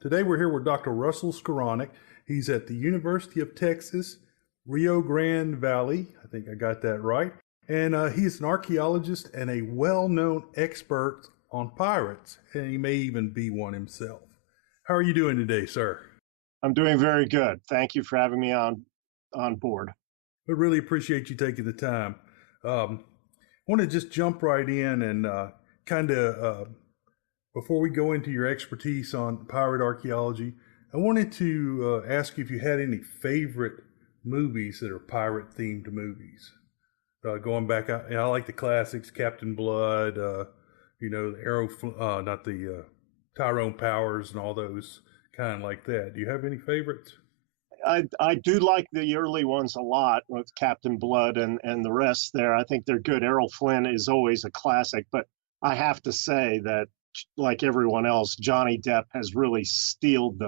Today we're here with Dr. Russell Skowronek. He's at the University of Texas, Rio Grande Valley. I think I got that right. And he's an archaeologist and a well-known expert on pirates, and he may even be one himself. How are you doing today, sir? I'm doing very good. Thank you for having me on board. We really appreciate you taking the time. I want to just jump right in and before we go into your expertise on pirate archaeology, I wanted to ask you if you had any favorite movies that are pirate-themed movies. Going back, I like the classics, Captain Blood, Tyrone Powers and all those kind like that. Do you have any favorites? I do like the early ones a lot with Captain Blood and the rest there. I think they're good. Errol Flynn is always a classic, but I have to say that, like everyone else, Johnny Depp has really stolen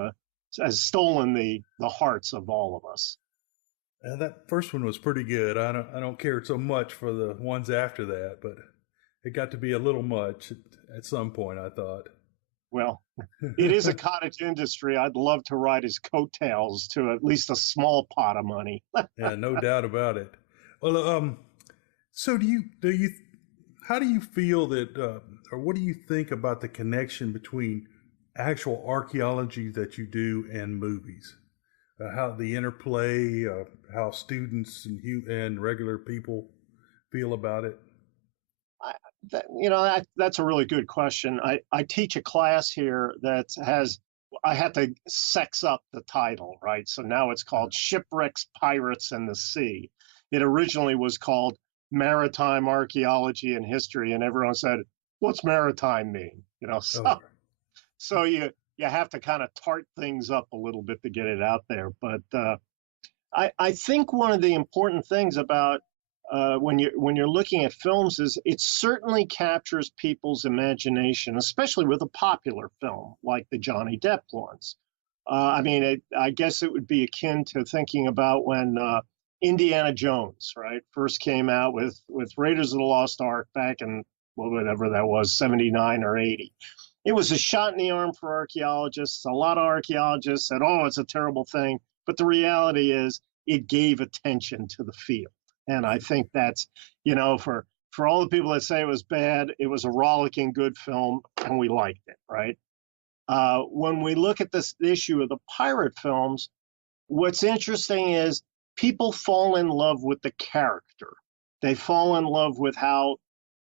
the hearts of all of us. That first one was pretty good. I don't care so much for the ones after that, but it got to be a little much at some point, I thought. Well, it is a cottage industry. I'd love to ride his coattails to at least a small pot of money. Yeah, no doubt about it. Well, so how do you feel that, or what do you think about the connection between actual archaeology that you do and movies? How the interplay, how students and regular people feel about it? That's a really good question. I teach a class here I had to sex up the title, right? So now it's called Shipwrecks, Pirates, and the Sea. It originally was called Maritime Archaeology and History, and everyone said, "What's maritime mean?" So you have to kind of tart things up a little bit to get it out there. But I think one of the important things about when you're looking at films is it certainly captures people's imagination, especially with a popular film like the Johnny Depp ones. I guess it would be akin to thinking about when Indiana Jones, right, first came out with Raiders of the Lost Ark back in whatever that was, 79 or 80. It was a shot in the arm for archaeologists. A lot of archaeologists said, "Oh, it's a terrible thing." But the reality is it gave attention to the field. And I think that's, for all the people that say it was bad, it was a rollicking good film, and we liked it, right? When we look at this issue of the pirate films, what's interesting is people fall in love with the character. They fall in love with how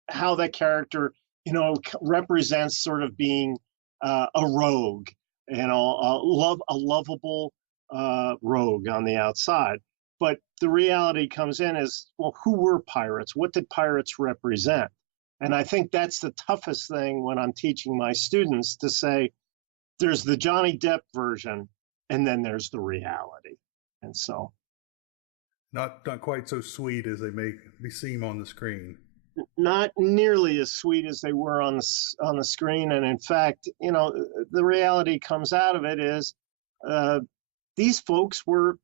that character, represents sort of being a rogue, a lovable rogue on the outside. But the reality comes in is, well, who were pirates? What did pirates represent? And I think that's the toughest thing when I'm teaching my students to say, there's the Johnny Depp version, and then there's the reality. And so, not quite so sweet as they may seem on the screen. Not nearly as sweet as they were on the screen. And in fact, the reality comes out of it is these folks were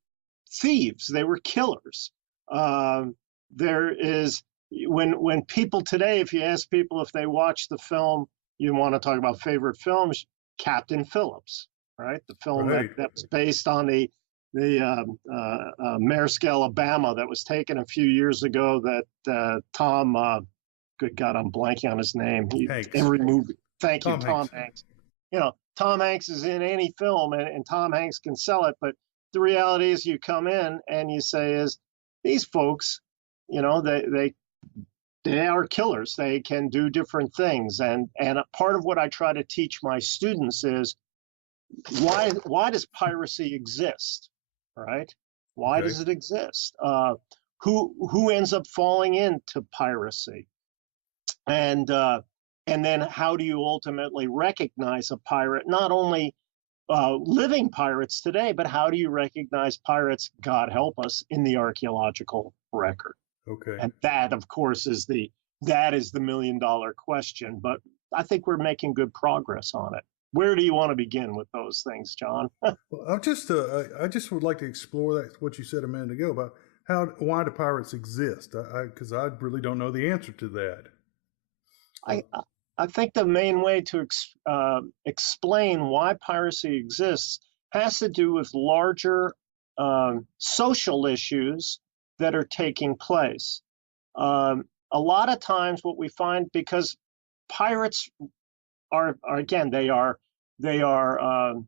thieves. They were killers. There is when people today, if you ask people if they watch the film, you want to talk about favorite films, Captain Phillips, right? The film that was based on the Maersk, Alabama, that was taken a few years ago. That Tom, good God, I'm blanking on his name. Every movie. Thank you, Tom Hanks. Tom Hanks is in any film, and Tom Hanks can sell it, but the reality is you come in and you say is these folks, they are killers. They can do different things. And a part of what I try to teach my students is why does piracy exist, right? Why does it exist? Who ends up falling into piracy? And then how do you ultimately recognize a pirate, not only living pirates today, but how do you recognize pirates, God help us, in the archaeological record? Okay. And that, of course, is the $1 million question. But I think we're making good progress on it. Where do you want to begin with those things, John? Well, I just would like to explore what you said a minute ago about why do pirates exist? Because I really don't know the answer to that. I think the main way to explain why piracy exists has to do with larger social issues that are taking place. A lot of times, what we find, because pirates are again, they are how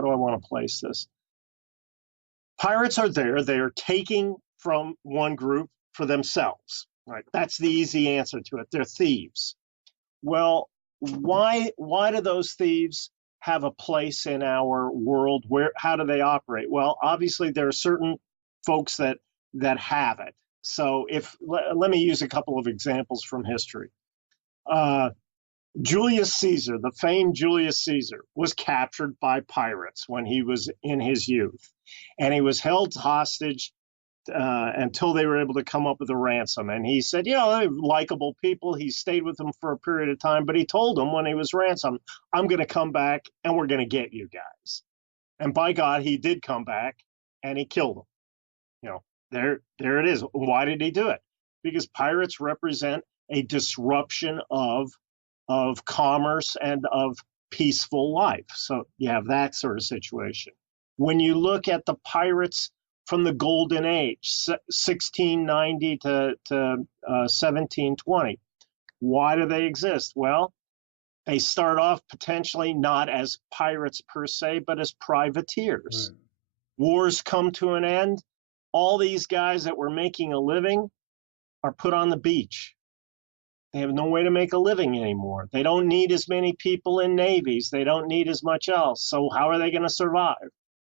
do I want to place this? Pirates are there. They are taking from one group for themselves. Right. That's the easy answer to it. They're thieves. Well, why do those thieves have a place in our world? How do they operate? Well, obviously there are certain folks that have it. So let me use a couple of examples from history. Julius Caesar, the famed Julius Caesar, was captured by pirates when he was in his youth, and he was held hostage until they were able to come up with a ransom. And he said, they're likable people. He stayed with them for a period of time, but he told them when he was ransomed, I'm going to come back and we're going to get you guys. And by God, he did come back and he killed them. There it is. Why did he do it? Because pirates represent a disruption of commerce and of peaceful life. So you have that sort of situation. When you look at the pirates from the Golden Age, 1690 to 1720, why do they exist? Well, they start off potentially not as pirates per se, but as privateers. Right. Wars come to an end. All these guys that were making a living are put on the beach. They have no way to make a living anymore. They don't need as many people in navies. They don't need as much else. So how are they going to survive?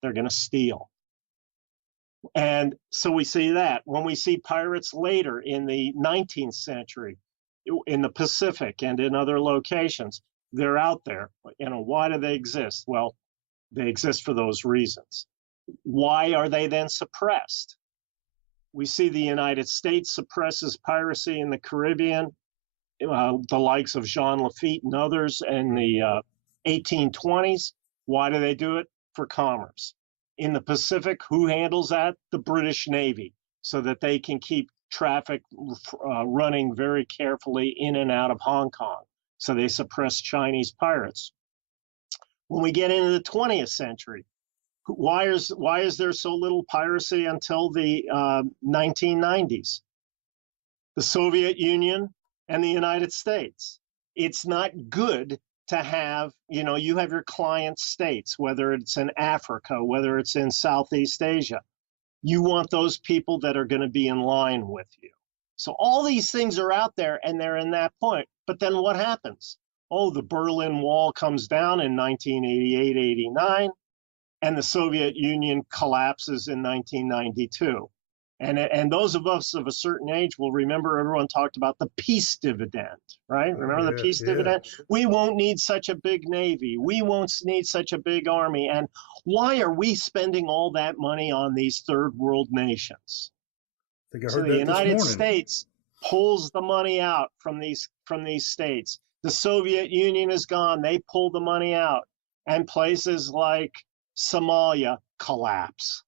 They're going to steal. And so we see that. When we see pirates later in the 19th century, in the Pacific and in other locations, they're out there. Why do they exist? Well, they exist for those reasons. Why are they then suppressed? We see the United States suppresses piracy in the Caribbean, the likes of Jean Lafitte and others in the 1820s. Why do they do it? For commerce. In the Pacific, who handles that? The British Navy, so that they can keep traffic running very carefully in and out of Hong Kong. So they suppress Chinese pirates. When we get into the 20th century, why is there so little piracy until the 1990s? The Soviet Union and the United States. It's not good to have, you have your client states, whether it's in Africa, whether it's in Southeast Asia. You want those people that are going to be in line with you. So all these things are out there and they're in that point. But then what happens? Oh, the Berlin Wall comes down in 1988, 89, and the Soviet Union collapses in 1992. And those of us of a certain age will remember everyone talked about the peace dividend, right? Remember the peace dividend? We won't need such a big Navy. We won't need such a big army. And why are we spending all that money on these third world nations? I think I so heard the that United this morning. States pulls the money out from these states. The Soviet Union is gone. They pull the money out. And places like Somalia collapse.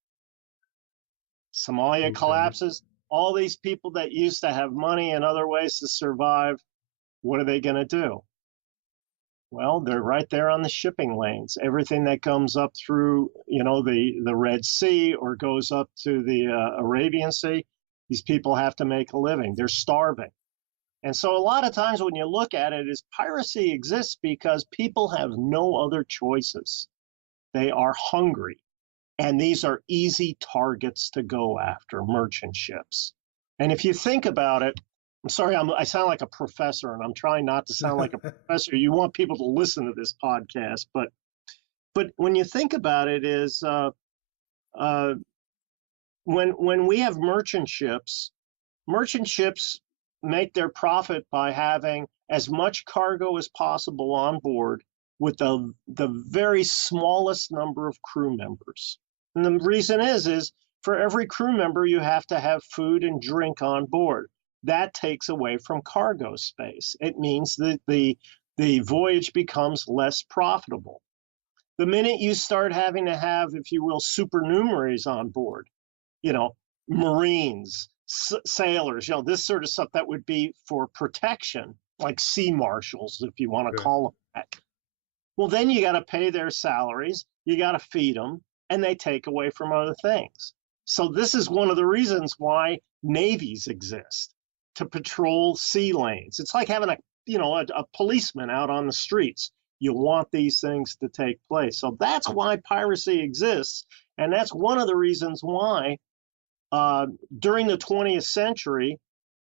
Somalia collapses. All these people that used to have money and other ways to survive, what are they going to do? Well, they're right there on the shipping lanes. Everything that comes up through, the Red Sea or goes up to the Arabian Sea, these people have to make a living. They're starving. And so a lot of times when you look at it, is piracy exists because people have no other choices. They are hungry. And these are easy targets to go after, merchant ships. And if you think about it, I'm sorry, I sound like a professor, and I'm trying not to sound like a professor. You want people to listen to this podcast, but when you think about it, is when we have merchant ships make their profit by having as much cargo as possible on board with the very smallest number of crew members. And the reason is for every crew member, you have to have food and drink on board. That takes away from cargo space. It means that the voyage becomes less profitable. The minute you start having to have, if you will, supernumeraries on board, Marines, sailors, this sort of stuff that would be for protection, like sea marshals, if you want to Okay. call them that. Well, then you got to pay their salaries, you got to feed them, and they take away from other things. So this is one of the reasons why navies exist, to patrol sea lanes. It's like having a policeman out on the streets. You want these things to take place. So that's why piracy exists, and that's one of the reasons why during the 20th century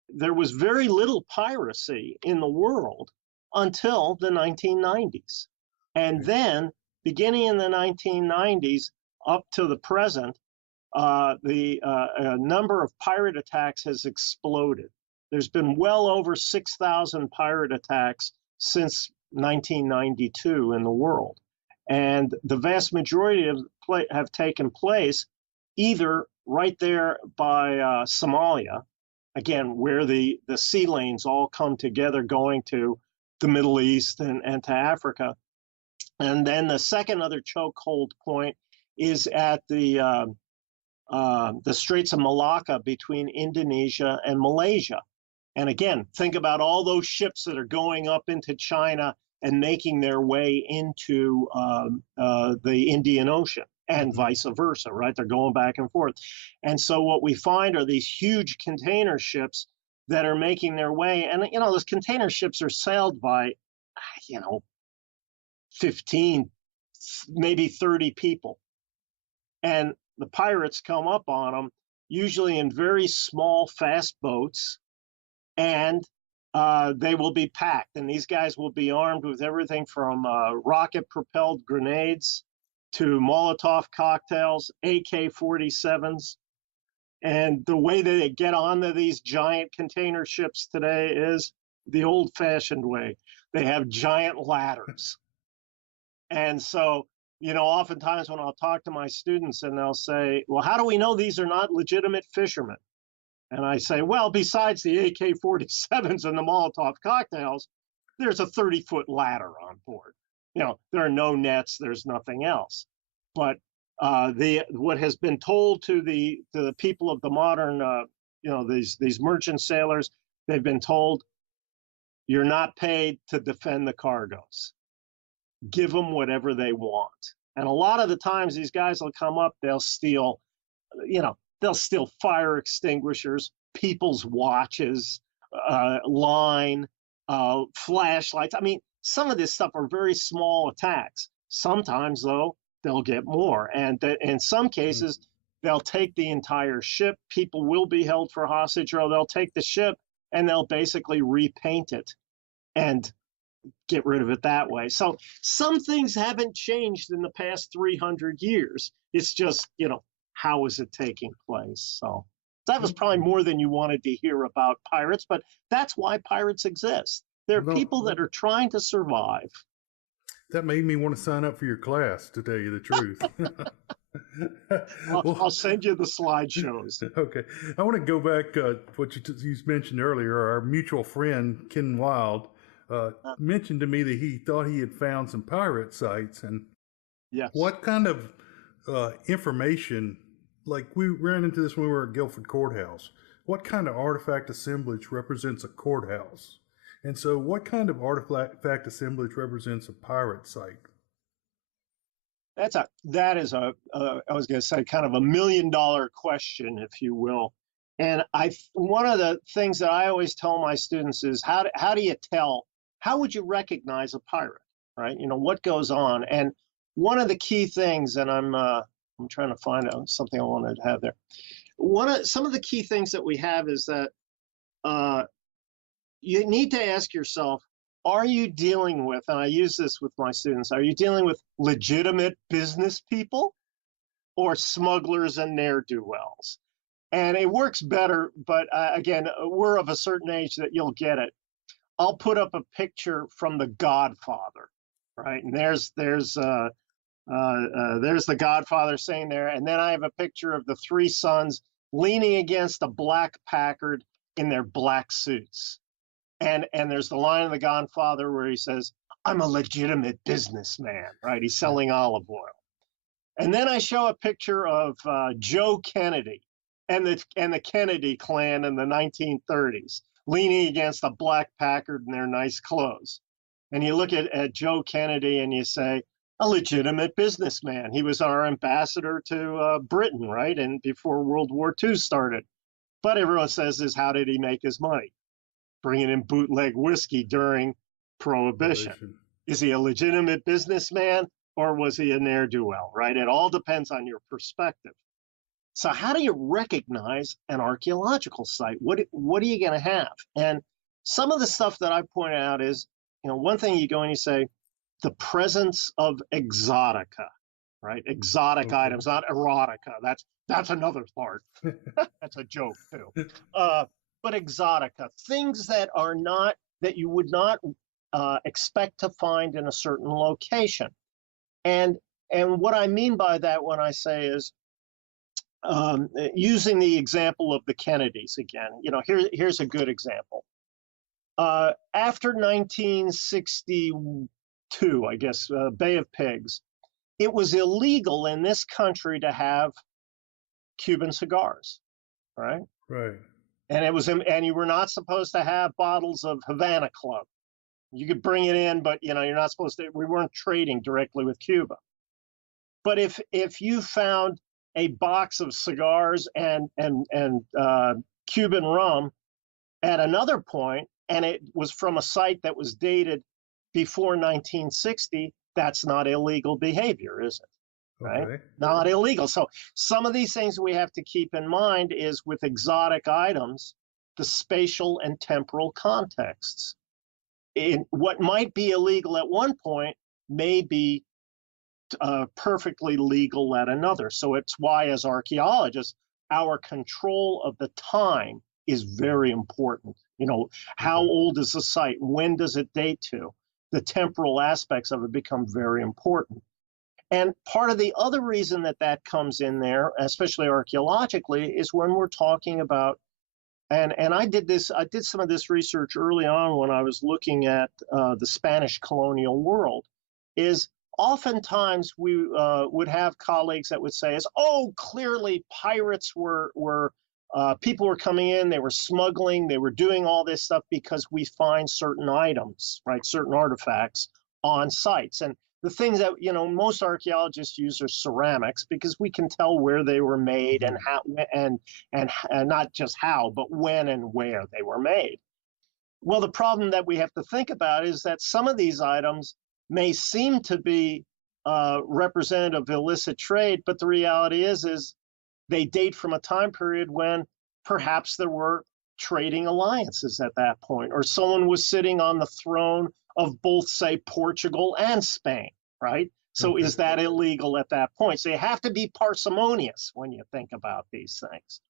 there was very little piracy in the world until the 1990s. And Okay. then, beginning in the 1990s up to the present, the number of pirate attacks has exploded. There's been well over 6,000 pirate attacks since 1992 in the world. And the vast majority have taken place either right there by Somalia, again, where the sea lanes all come together going to the Middle East and to Africa. And then the second other chokehold point is at the Straits of Malacca between Indonesia and Malaysia. And again, think about all those ships that are going up into China and making their way into the Indian Ocean and vice versa, right? They're going back and forth. And so what we find are these huge container ships that are making their way. And, those container ships are sailed by, 15, maybe 30 people. And the pirates come up on them, usually in very small, fast boats, and they will be packed. And these guys will be armed with everything from rocket-propelled grenades to Molotov cocktails, AK-47s. And the way that they get onto these giant container ships today is the old-fashioned way. They have giant ladders. And so, oftentimes when I'll talk to my students and they'll say, well, how do we know these are not legitimate fishermen? And I say, well, besides the AK-47s and the Molotov cocktails, there's a 30-foot ladder on board. There are no nets, there's nothing else. But what has been told to the people of the modern, these merchant sailors, they've been told, you're not paid to defend the cargoes. Give them whatever they want. And a lot of the times these guys will come up, they'll steal fire extinguishers, people's watches, line, flashlights. I mean, some of this stuff are very small attacks. Sometimes, though, they'll get more. And in some cases, they'll take the entire ship. People will be held for hostage, or they'll take the ship and they'll basically repaint it and get rid of it that way. So some things haven't changed in the past 300 years. It's just, how is it taking place? So that was probably more than you wanted to hear about pirates, but that's why pirates exist. They're people that are trying to survive. That made me want to sign up for your class, to tell you the truth. I'll send you the slideshows. Okay. I want to go back what you mentioned earlier. Our mutual friend, Ken Wild, mentioned to me that he thought he had found some pirate sites. And yes, what kind of information, like we ran into this when we were at Guilford Courthouse, what kind of artifact assemblage represents a courthouse? And so what kind of artifact assemblage represents a pirate site? That is I was going to say, kind of $1 million question, if you will. And one of the things that I always tell my students is how do you tell, how would you recognize a pirate, right? What goes on? And one of the key things, and I'm trying to find out something I wanted to have there. Some of the key things that we have is that you need to ask yourself, are you dealing with, and I use this with my students, are you dealing with legitimate business people or smugglers and ne'er-do-wells? And it works better, but again, we're of a certain age that you'll get it. I'll put up a picture from The Godfather, right? And there's the Godfather saying there, and then I have a picture of the three sons leaning against a black Packard in their black suits. And there's the line of The Godfather where he says, "I'm a legitimate businessman," right? He's selling olive oil. And then I show a picture of Joe Kennedy and the Kennedy clan in the 1930s. leaning against a black Packard in their nice clothes. And you look at Joe Kennedy and you say, a legitimate businessman. He was our ambassador to Britain, right? And before World War II started. But everyone says is how did he make his money? Bringing in bootleg whiskey during Prohibition. Is he a legitimate businessman or was he a ne'er-do-well, right? It all depends on your perspective. So how do you recognize an archaeological site? What are you going to have? And some of the stuff that I pointed out is, one thing you go and you say, the presence of exotica, right? Exotic items, not erotica. That's another part. That's a joke too. But exotica, things that are not, that you would not expect to find in a certain location. And what I mean by that when I say is, using the example of the Kennedys again, here's a good example. After 1962, I guess, Bay of Pigs, it was illegal in this country to have Cuban cigars, right? Right. And you were not supposed to have bottles of Havana Club. You could bring it in, but you're not supposed to. We weren't trading directly with Cuba. But if you found a box of cigars and Cuban rum at another point, and it was from a site that was dated before 1960, that's not illegal behavior, is it? Right? Okay. Not illegal. So some of these things we have to keep in mind is with exotic items, the spatial and temporal contexts. What might be illegal at one point may be perfectly legal at another. So it's why, as archaeologists, our control of the time is very important. How old is the site? When does it date to? The temporal aspects of it become very important. And part of the other reason that comes in there, especially archaeologically, is when we're talking about, and I did some of this research early on when I was looking at the Spanish colonial world, is oftentimes we would have colleagues that would say, clearly pirates were people were coming in, they were smuggling, they were doing all this stuff because we find certain items, right, certain artifacts on sites. And the things that most archaeologists use are ceramics because we can tell where they were made and how, and not just how, but when and where they were made. Well, the problem that we have to think about is that some of these items may seem to be representative of illicit trade, but the reality is they date from a time period when perhaps there were trading alliances at that point, or someone was sitting on the throne of both, say, Portugal and Spain, right? So is that illegal at that point? So you have to be parsimonious when you think about these things.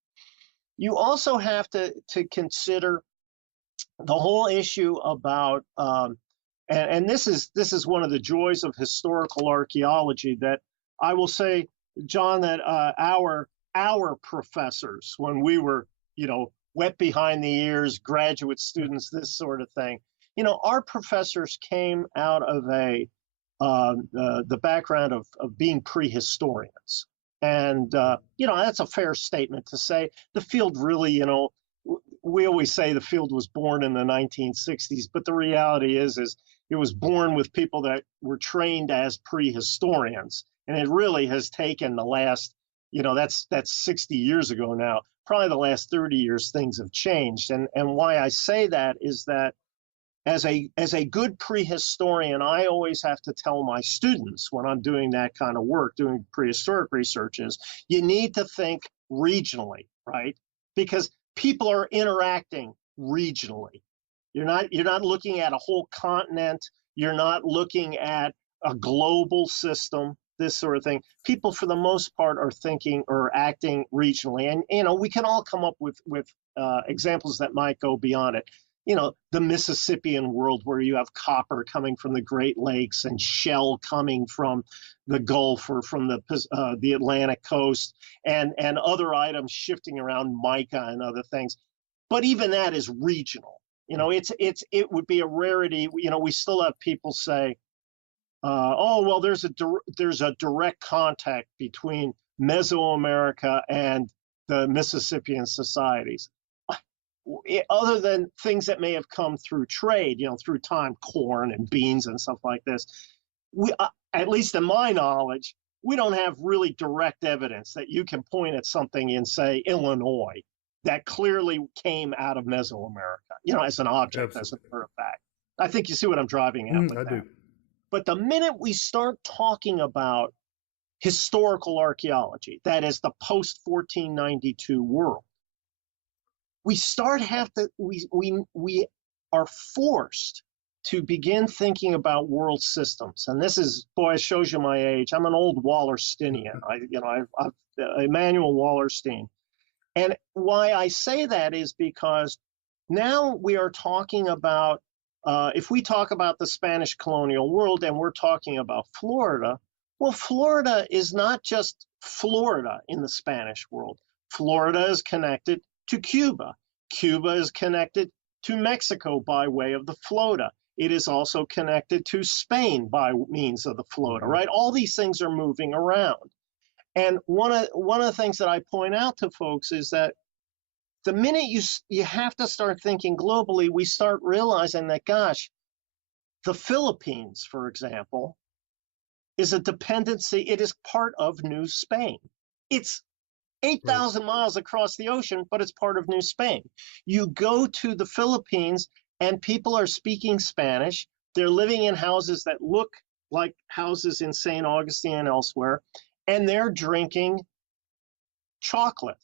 You also have to consider the whole issue about, and this is one of the joys of historical archaeology, that I will say, John, that our professors, when we were, wet behind the ears, graduate students, this sort of thing, our professors came out of the background of being prehistorians. And, that's a fair statement to say. The field really, we always say the field was born in the 1960s, but the reality is it was born with people that were trained as prehistorians. And it really has taken the last, that's 60 years ago now, probably the last 30 years, things have changed. And why I say that is that as a good prehistorian, I always have to tell my students when I'm doing that kind of work, doing prehistoric research, is you need to think regionally, right? Because people are interacting regionally. You're not looking at a whole continent. You're not looking at a global system, this sort of thing. People, for the most part, are thinking or acting regionally. And, we can all come up with examples that might go beyond it. The Mississippian world, where you have copper coming from the Great Lakes and shell coming from the Gulf or from the Atlantic coast, and other items shifting around, mica and other things. But even that is regional. It would be a rarity. We still have people say, there's a direct contact between Mesoamerica and the Mississippian societies. other than things that may have come through trade, through time, corn and beans and stuff like this, we, at least in my knowledge, we don't have really direct evidence that you can point at something in, say, Illinois that clearly came out of Mesoamerica, as an object, as a matter of fact. I think you see what I'm driving at with I that. do. But the minute we start talking about historical archaeology, that is the post-1492 world, we are forced to begin thinking about world systems. And this is, boy, it shows you my age. I'm an old Wallersteinian. I'm Emanuel Wallerstein. And why I say that is because now we are talking about, if we talk about the Spanish colonial world and we're talking about Florida, well, Florida is not just Florida in the Spanish world. Florida is connected to Cuba. Cuba is connected to Mexico by way of the flota. It is also connected to Spain by means of the flota, right? All these things are moving around. And one of the things that I point out to folks is that the minute you have to start thinking globally, we start realizing that, gosh, the Philippines, for example, is a dependency. It is part of New Spain. It's 8,000 miles across the ocean, but it's part of New Spain. You go to the Philippines and people are speaking Spanish. They're living in houses that look like houses in St. Augustine and elsewhere, and they're drinking chocolate,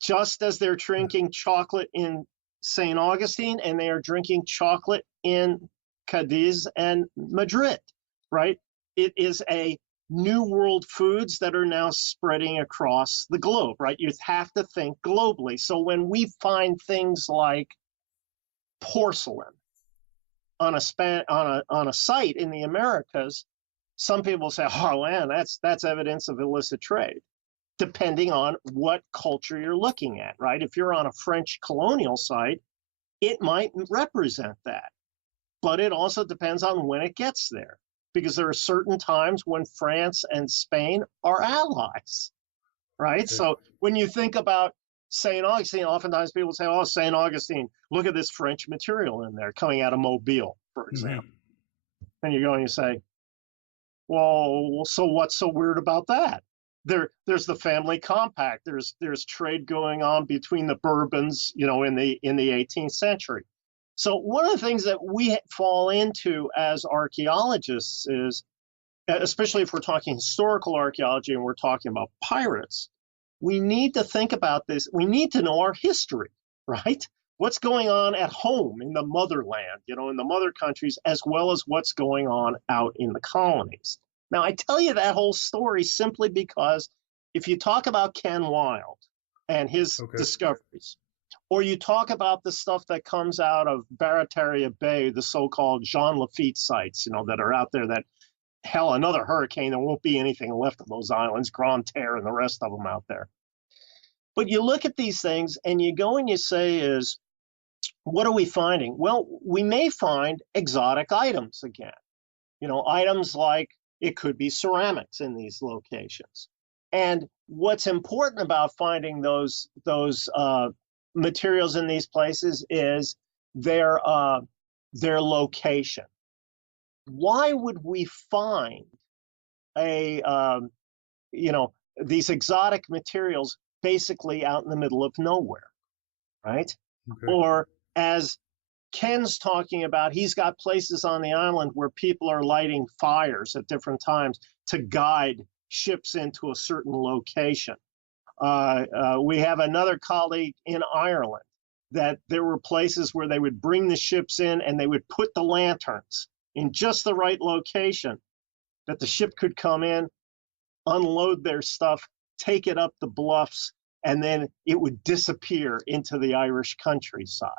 just as they're drinking chocolate in St. Augustine and they are drinking chocolate in Cadiz and Madrid, right? It is a new world foods that are now spreading across the globe, right? You have to think globally. So when we find things like porcelain on a site in the Americas, some people say, "Oh man, that's evidence of illicit trade," depending on what culture you're looking at, right? If you're on a French colonial site, it might represent that, but it also depends on when it gets there, because there are certain times when France and Spain are allies, right? Okay. So when you think about St. Augustine, oftentimes people say, "Oh, St. Augustine, look at this French material in there coming out of Mobile, for example." And you go and you say, "Well, so what's so weird about that?" There's the family compact. There's trade going on between the Bourbons, in the 18th century. So one of the things that we fall into as archaeologists is, especially if we're talking historical archaeology and we're talking about pirates, we need to think about this. We need to know our history, right? What's going on at home in the motherland, in the mother countries, as well as what's going on out in the colonies. Now, I tell you that whole story simply because if you talk about Ken Wild and his discoveries, or you talk about the stuff that comes out of Barataria Bay, the so-called Jean Lafitte sites, that are out there that, hell, another hurricane, there won't be anything left of those islands, Grande and the rest of them out there. But you look at these things and you go and you say what are we finding? Well, we may find exotic items again. Items like it could be ceramics in these locations. And what's important about finding those materials in these places is their location. Why would we find these exotic materials basically out in the middle of nowhere, right? Okay. Or as Ken's talking about, he's got places on the island where people are lighting fires at different times to guide ships into a certain location. We have another colleague in Ireland that there were places where they would bring the ships in and they would put the lanterns in just the right location that the ship could come in, unload their stuff, take it up the bluffs, and then it would disappear into the Irish countryside.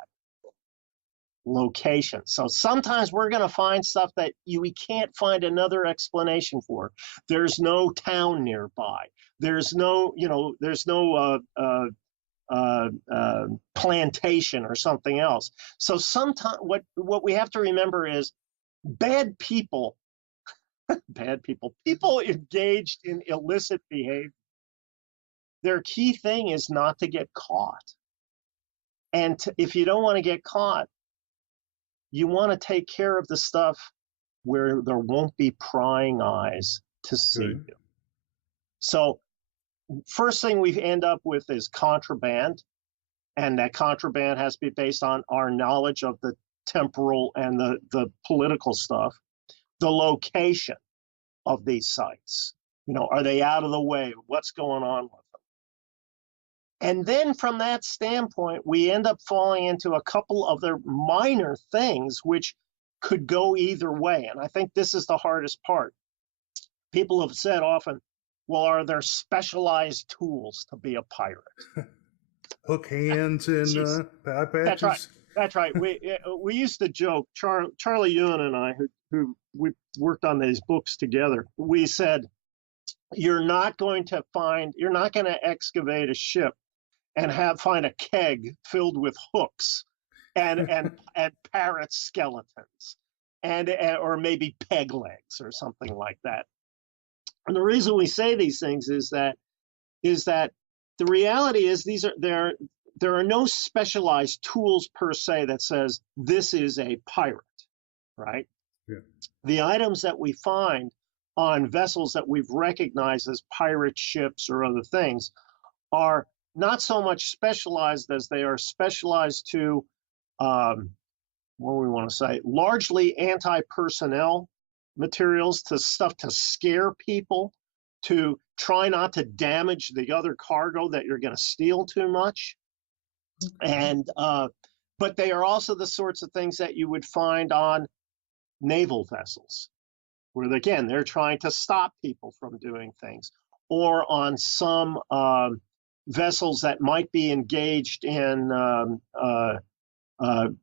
Location. So sometimes we're going to find stuff that we can't find another explanation for. There's no town nearby. There's no, plantation or something else. So sometimes what we have to remember is people engaged in illicit behavior, their key thing is not to get caught. And if you don't want to get caught, you want to take care of the stuff where there won't be prying eyes to see Okay. you. So first thing we end up with is contraband, and that contraband has to be based on our knowledge of the temporal and the political stuff, the location of these sites. Are they out of the way? What's going on with them? And then from that standpoint, we end up falling into a couple of other minor things which could go either way. And I think this is the hardest part. People have said often, well, are there specialized tools to be a pirate? Hook hands and eye That's right. patches. That's right. We used to joke, Charlie Ewan and I, who we worked on these books together, we said, you're not going to excavate a ship and find a keg filled with hooks and parrot skeletons or maybe peg legs or something like that. And the reason we say these things is that the reality is there are no specialized tools per se that says this is a pirate, right? Yeah. The items that we find on vessels that we've recognized as pirate ships or other things are not so much specialized as they are specialized to, what do we want to say, largely anti-personnel materials, to stuff to scare people, to try not to damage the other cargo that you're going to steal too much. And but they are also the sorts of things that you would find on naval vessels, where again they're trying to stop people from doing things, or on some vessels that might be engaged in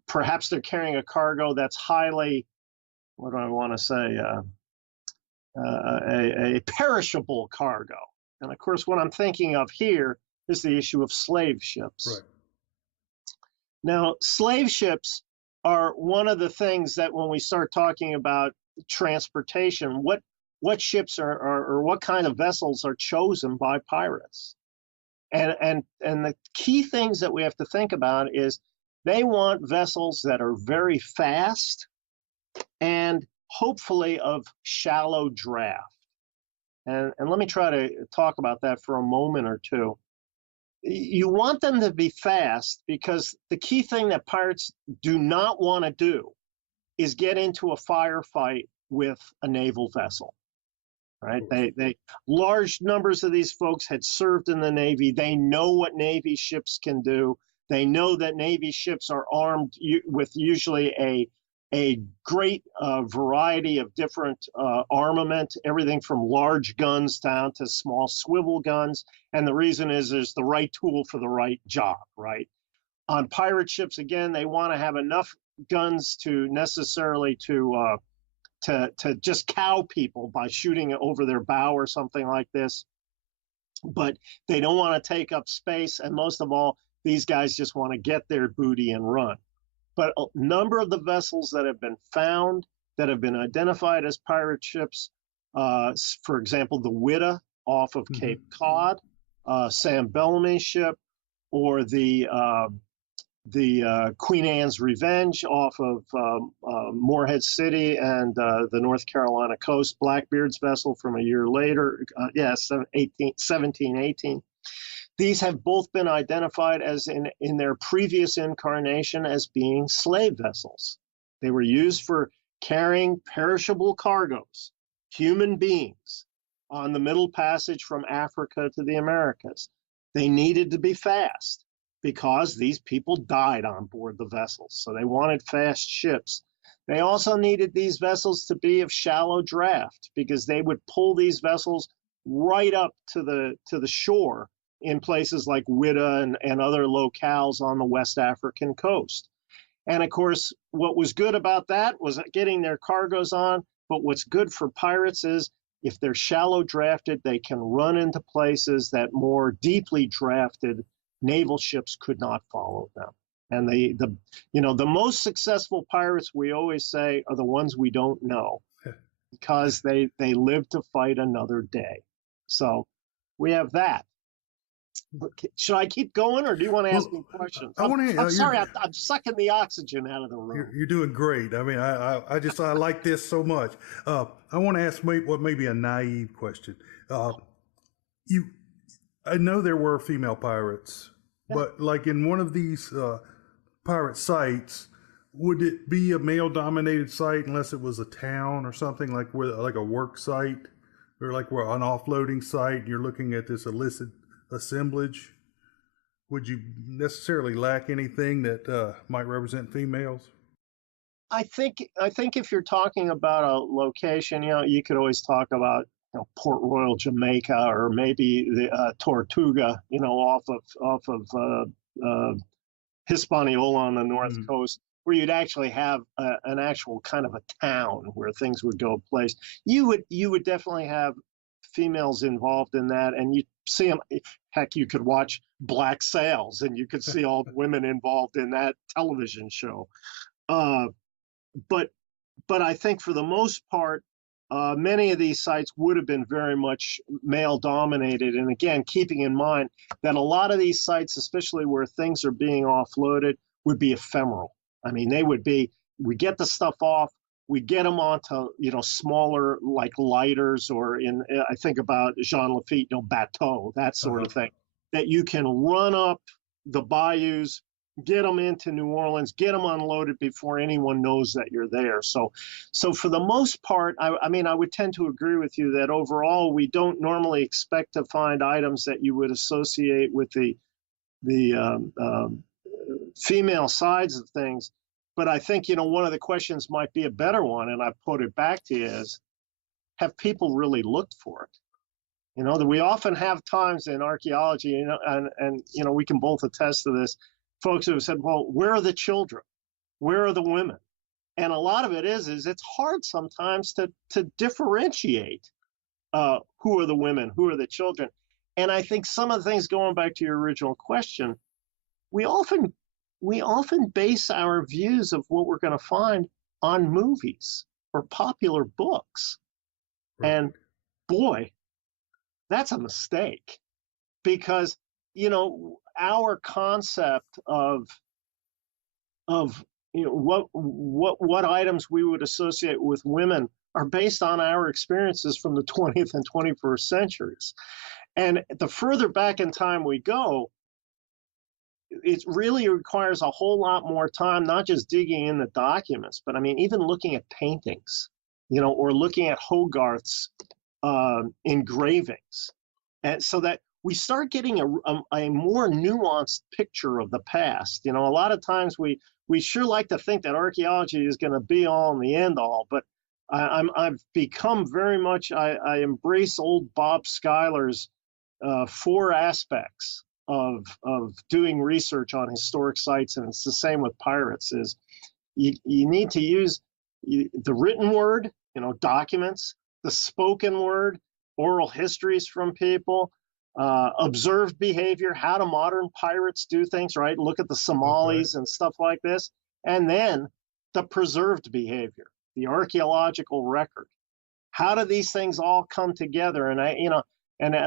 perhaps they're carrying a cargo that's highly, what do I want to say, a perishable cargo. And of course, what I'm thinking of here is the issue of slave ships. Right. Now, slave ships are one of the things that when we start talking about transportation, what ships or what kind of vessels are chosen by pirates? And the key things that we have to think about is they want vessels that are very fast and hopefully of shallow draft. And let me try to talk about that for a moment or two. You want them to be fast because the key thing that pirates do not want to do is get into a firefight with a naval vessel. Right? They large numbers of these folks had served in the Navy. They know what Navy ships can do. They know that Navy ships are armed with usually a great variety of different armament, everything from large guns down to small swivel guns. And the reason is there's the right tool for the right job, right? On pirate ships, again, they want to have enough guns to necessarily to just cow people by shooting over their bow or something like this. But they don't want to take up space. And most of all, these guys just want to get their booty and run. But a number of the vessels that have been found, that have been identified as pirate ships, for example, the Witta off of Cape Cod, Sam Bellamy's ship, or the Queen Anne's Revenge off of Morehead City and the North Carolina coast, Blackbeard's vessel from a year later, 1718. These have both been identified as in their previous incarnation as being slave vessels. They were used for carrying perishable cargoes, human beings, on the Middle Passage from Africa to the Americas. They needed to be fast because these people died on board the vessels, so they wanted fast ships. They also needed these vessels to be of shallow draft because they would pull these vessels right up to the shore in places like Witta and other locales on the West African coast. And of course, what was good about that was getting their cargoes on, but what's good for pirates is if they're shallow drafted, they can run into places that more deeply drafted naval ships could not follow them. And the most successful pirates, we always say, are the ones we don't know because they live to fight another day. So we have that. Should I keep going, or do you want to ask Well, me questions? I want to. I'm sorry, I'm sucking the oxygen out of the room. You're doing great. I mean, I like this so much. I want to ask what may be a naive question. You, I know there were female pirates, Yeah. but like in one of these pirate sites, would it be a male-dominated site unless it was a town or something like a work site or like where an offloading site? You're looking at this illicit assemblage. Would you necessarily lack anything that might represent females? I think if you're talking about a location, you could always talk about Port Royal, Jamaica, or maybe the Tortuga, off of Hispaniola on the north Mm, coast, where you'd actually have an actual kind of a town where things would go place. You would definitely have females involved in that, and you see them. Heck, you could watch Black Sails, and you could see all the women involved in that television show. Uh, but but I think for the most part, many of these sites would have been very much male dominated. And again, keeping in mind that a lot of these sites, especially where things are being offloaded, would be ephemeral. I mean, they would be, we get the stuff off, we get them onto, smaller like lighters, or I think about Jean Lafitte, bateau, that sort uh-huh. of thing, that you can run up the bayous, get them into New Orleans, get them unloaded before anyone knows that you're there. So for the most part, I mean, I would tend to agree with you that overall, we don't normally expect to find items that you would associate with the female sides of things. But I think, one of the questions might be a better one, and I put it back to you, is, have people really looked for it? That we often have times in archaeology, and we can both attest to this, folks who have said, well, where are the children? Where are the women? And a lot of it is it's hard sometimes to differentiate who are the women, who are the children. And I think some of the things, going back to your original question, we often base our views of what we're going to find on movies or popular books. Right. And boy, that's a mistake, because our concept of what items we would associate with women are based on our experiences from the 20th and 21st centuries. And the further back in time we go, it really requires a whole lot more time, not just digging in the documents, but I mean, even looking at paintings, or looking at Hogarth's engravings. And so that we start getting a more nuanced picture of the past. A lot of times we sure like to think that archaeology is going to be all and the end all, but I've become very much, I embrace old Bob Schuyler's 4 aspects of doing research on historic sites, and it's the same with pirates. Is you need to use the written word, documents, the spoken word, oral histories from people, observed behavior, how do modern pirates do things, right? Look at the Okay. Somalis and stuff like this. And then the preserved behavior, the archaeological record. How do these things all come together? And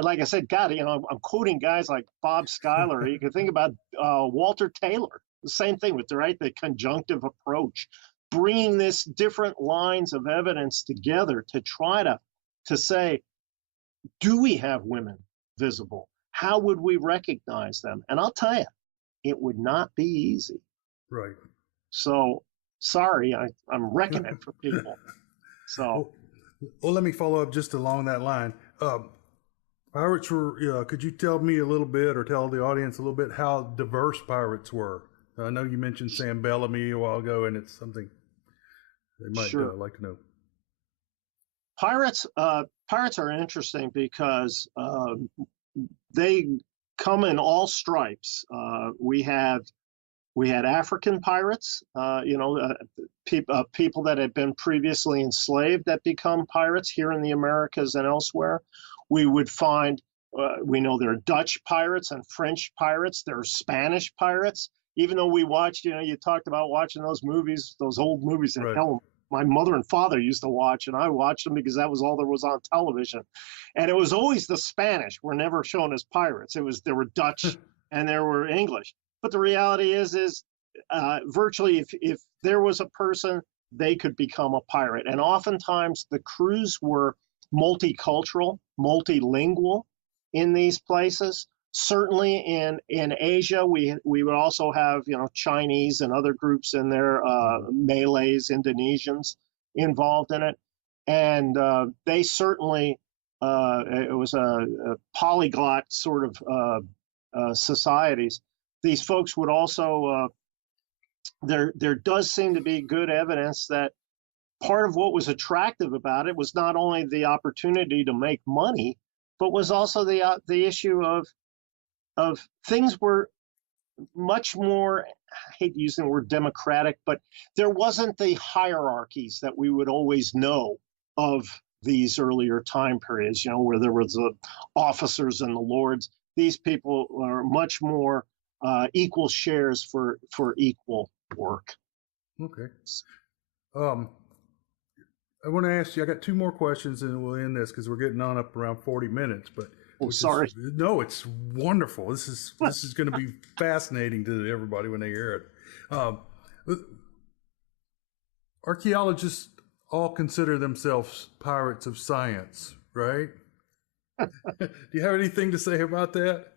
like I said, God, I'm quoting guys like Bob Schuyler. You can think about Walter Taylor, the same thing with the conjunctive approach, bringing this different lines of evidence together to try to say, do we have women visible? How would we recognize them? And I'll tell you, it would not be easy. Right. So sorry, I'm wrecking it for people. So Well, well, let me follow up just along that line. Pirates were. Could you tell me a little bit, or tell the audience a little bit, how diverse pirates were? I know you mentioned Sam Bellamy a while ago, and it's something they might sure, like to know. pirates are interesting because they come in all stripes. We had African pirates, people that had been previously enslaved that become pirates here in the Americas and elsewhere. We would find, we know there are Dutch pirates and French pirates. There are Spanish pirates. Even though we watched, you talked about watching those movies, those old movies that Right. my mother and father used to watch, and I watched them because that was all there was on television. And it was always the Spanish were never shown as pirates. There were Dutch and there were English. But the reality is virtually if there was a person, they could become a pirate. And oftentimes the crews were multicultural, multilingual in these places. Certainly in Asia, we would also have, Chinese and other groups in there, Malays, Indonesians involved in it. And they certainly, it was a polyglot sort of societies. These folks would also, there does seem to be good evidence that part of what was attractive about it was not only the opportunity to make money, but was also the issue of things were much more, I hate using the word democratic, but there wasn't the hierarchies that we would always know of these earlier time periods, where there was the officers and the lords. These people are much more equal shares for equal work. Okay. I want to ask you, I got two more questions and we'll end this because we're getting on up around 40 minutes, but sorry. No, it's wonderful. This is going to be fascinating to everybody when they hear it. Archaeologists all consider themselves pirates of science, right? Do you have anything to say about that?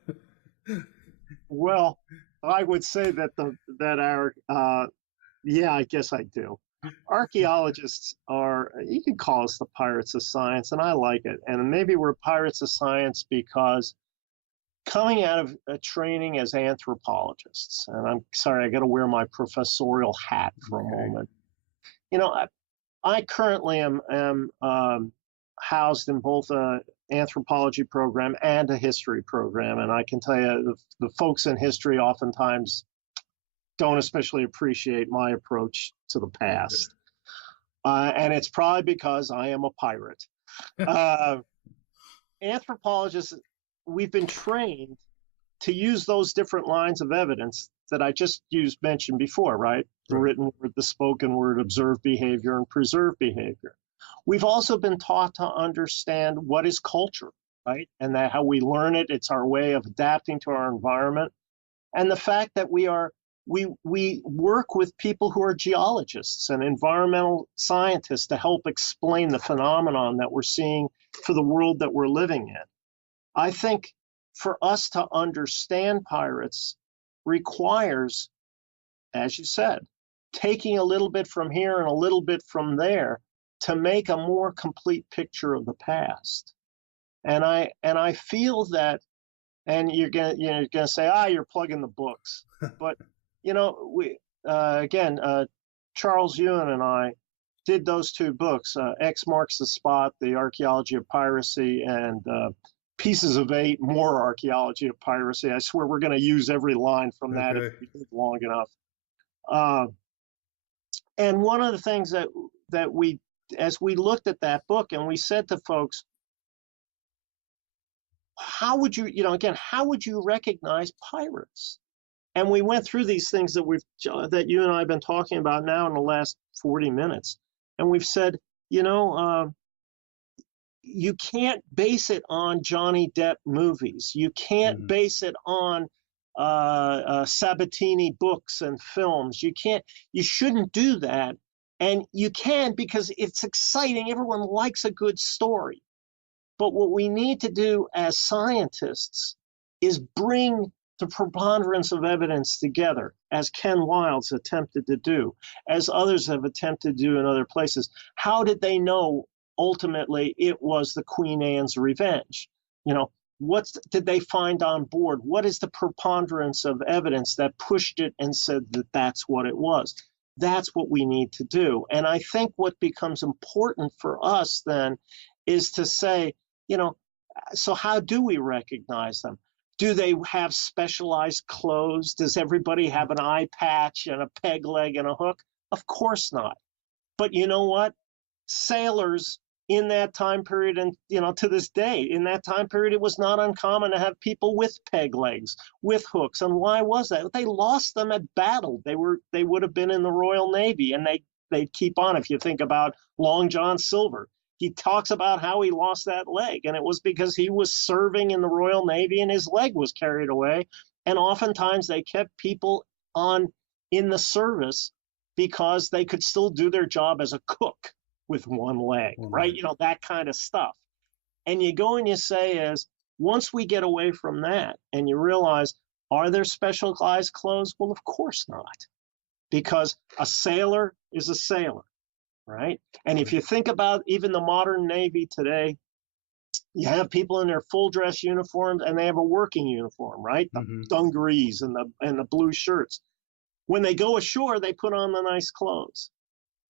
Well, I would say that I guess I do. Archaeologists are, you can call us the pirates of science, and I like it. And maybe we're pirates of science because coming out of a training as anthropologists, and I'm sorry, I got to wear my professorial hat for a moment. I currently am housed in both an anthropology program and a history program. And I can tell you the folks in history oftentimes don't especially appreciate my approach to the past. And it's probably because I am a pirate. Anthropologists, we've been trained to use those different lines of evidence that I just mentioned before, right? The written word, the spoken word, observed behavior, and preserved behavior. We've also been taught to understand what is culture, right? And that how we learn it, it's our way of adapting to our environment. And the fact that we work with people who are geologists and environmental scientists to help explain the phenomenon that we're seeing for the world that we're living in. I think for us to understand pirates requires, as you said, taking a little bit from here and a little bit from there to make a more complete picture of the past. And I feel that, and you're gonna say, you're plugging the books, but we Charles Ewan and I did those two books, X Marks the Spot, The Archaeology of Piracy, and Pieces of Eight, More Archaeology of Piracy. I swear we're going to use every line from that if we live long enough. And one of the things that we, as we looked at that book and we said to folks, how would you, how would you recognize pirates? And we went through these things that you and I have been talking about now in the last 40 minutes. And we've said, you can't base it on Johnny Depp movies. You can't base it on Sabatini books and films. You shouldn't do that. And you can because it's exciting. Everyone likes a good story. But what we need to do as scientists is bring the preponderance of evidence together, as Ken Wilde's attempted to do, as others have attempted to do in other places. How did they know ultimately it was the Queen Anne's Revenge? What did they find on board? What is the preponderance of evidence that pushed it and said that that's what it was? That's what we need to do. And I think what becomes important for us then is to say, so how do we recognize them? Do they have specialized clothes? Does everybody have an eye patch and a peg leg and a hook? Of course not. But you know what? Sailors in that time period, and to this day, in that time period, it was not uncommon to have people with peg legs, with hooks. And why was that? They lost them at battle. They would have been in the Royal Navy, and they'd keep on. If you think about Long John Silver, he talks about how he lost that leg, and it was because he was serving in the Royal Navy and his leg was carried away. And oftentimes they kept people on in the service because they could still do their job as a cook with one leg, right? You know, that kind of stuff. And you go and you say is, once we get away from that and you realize, are there specialized clothes? Well, of course not, because a sailor is a sailor, right? And if you think about even the modern Navy today, you have people in their full dress uniforms and they have a working uniform, right? The dungarees and the blue shirts. When they go ashore, they put on the nice clothes.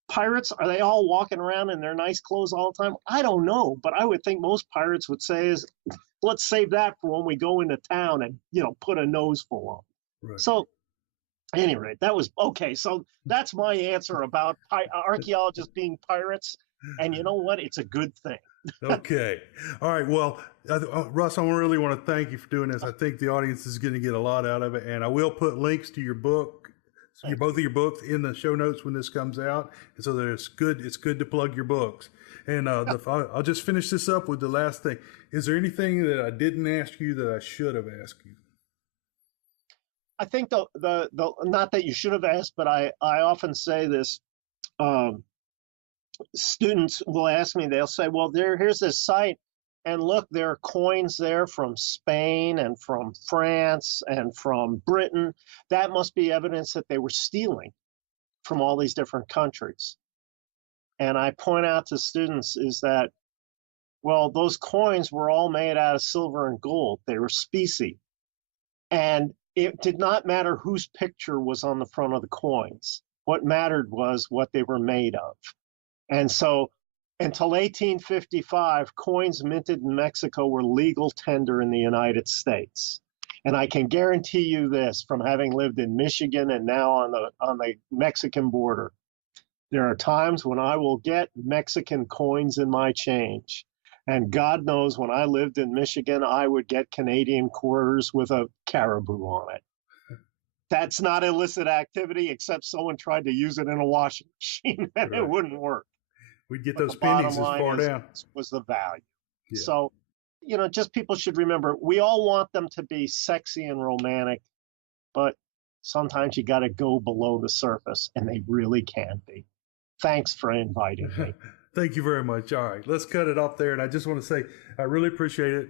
Pirates, are they all walking around in their nice clothes all the time? I don't know, but I would think most pirates would say is, let's save that for when we go into town and, you know, put a noseful on. Right. So, at any rate, that was okay. So that's my answer about archaeologists being pirates. And you know what? It's a good thing. Okay. All right. Well, Russ, I really want to thank you for doing this. I think the audience is going to get a lot out of it. And I will put links to your book, both of your books, in the show notes when this comes out. And so it's good to plug your books. And I'll just finish this up with the last thing. Is there anything that I didn't ask you that I should have asked you? I think the not that you should have asked, but I often say this. Students will ask me, they'll say, well, here's this site, and look, there are coins there from Spain and from France and from Britain. That must be evidence that they were stealing from all these different countries. And I point out to students is that, well, those coins were all made out of silver and gold. They were specie. And it did not matter whose picture was on the front of the coins. What mattered was what they were made of. And so until 1855, coins minted in Mexico were legal tender in the United States. And I can guarantee you this, from having lived in Michigan and now on the Mexican border, there are times when I will get Mexican coins in my change. And God knows when I lived in Michigan, I would get Canadian quarters with a caribou on it. That's not illicit activity, except someone tried to use it in a washing machine and It wouldn't work. We'd get those pennies as far down. Was the value. Yeah. So, you know, just people should remember, we all want them to be sexy and romantic, but sometimes you got to go below the surface, and they really can be. Thanks for inviting me. Thank you very much. All right, let's cut it off there. And I just want to say, I really appreciate it.